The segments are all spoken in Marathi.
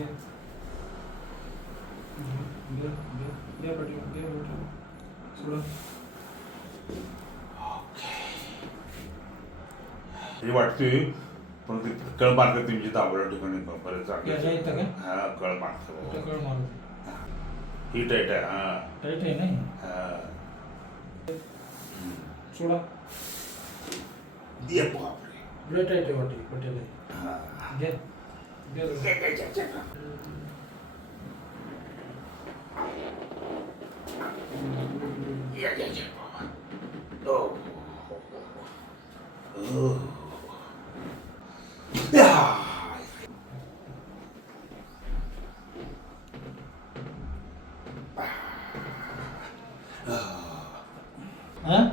घे घे घे घे पाटील घे पाटील सोडा. हे वाटतोय पण ते कळ मारते तुमची दाबोळ्या ठिकाणी बरेच याच्या इथं काय हा कळ मारतो इथं कळ मारू ही टाईट आहे हा टाईट आहे नाही हा सोडा. ये बापरे लय टाईट आहे वाटी पटेल हा घे घे या बाबा ओ या हां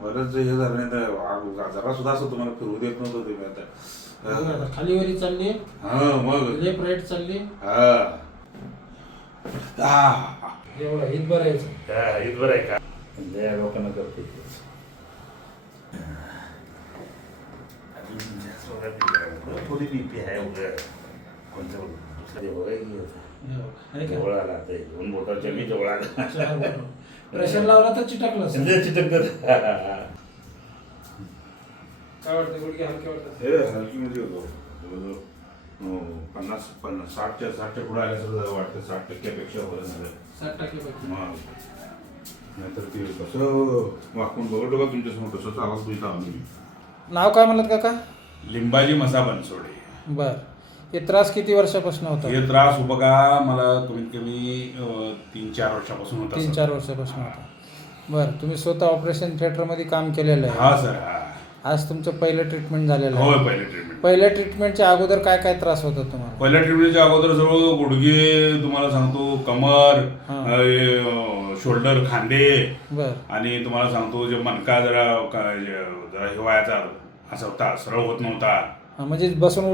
बरंच हे झालं नाही तर जरा सुद्धा असं तुम्हाला फिरू देत नव्हतं तुम्ही आता खाली वरी चालली हा मग लेफ्ट राईट चालली हा एवढा हित भरायचं हेच बरं आहे का लय लोकांना करते थोडी बीपी आहे वगैरे कोणत्या दुसऱ्या जवळ आला आता दोन बोटाच्या मी जवळ आला प्रेशर लावला तर चिटकलं चिटकत काय वाटतं गुडघे हलके वाटतात हे हलकी मध्ये होतो जवळजवळ 60च्या पुढे आल्यासारखं वाटतं 60%पेक्षा बरं झालं 60% पैकी मग नाहीतर ते कसं वाकून बघतो का तुमच्यासमोर कसं चालत तुझं आम्ही नाव काय म्हणलं काका लिंबाजी मसा बनसोडे बर हे त्रास किती वर्षापासून होता हे त्रास बघा मला कमीत कमी 3-4 वर्षापासून होता 3-4 वर्षापासून होता. बर तुम्ही स्वतः ऑपरेशन थिएटरमध्ये काम केलेलं आहे हा सर हा आज तुमचं पहिलं ट्रीटमेंट झालेलं होय आहे. पहिले ट्रीटमेंट पहिल्या ट्रीटमेंटच्या अगोदर काय काय त्रास होता तुम्हाला पहिल्या ट्रीटमेंटच्या अगोदर सगळं गुडघे तुम्हाला सांगतो कमर शोल्डर खांदे बर आणि तुम्हाला सांगतो जे मणका जरा हिवाळ्याचा असा होता सरळ होत नव्हता म्हणजे बसून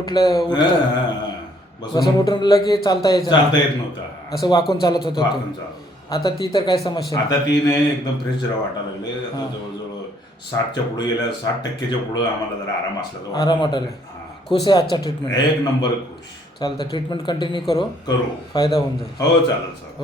बसून उठलं की चालता यायचं चालता नाही. येत नव्हता असं वाकून चालत होतं वाकून तुम्ही. चालत. आता ती तर काय समस्या नाही. आता ती नाही एकदम फ्रेश जरा वाटायला लागले आता जवळजवळ 60च्या पुढे गेल्या 60%च्या पुढे आम्हाला जरा आराम असला आराम वाटायला खुश आहे आजच्या ट्रीटमेंट एक नंबर खुश चालतं ट्रीटमेंट कंटिन्यू करू करू फायदा होऊन जाईल हो चालेल चालेल.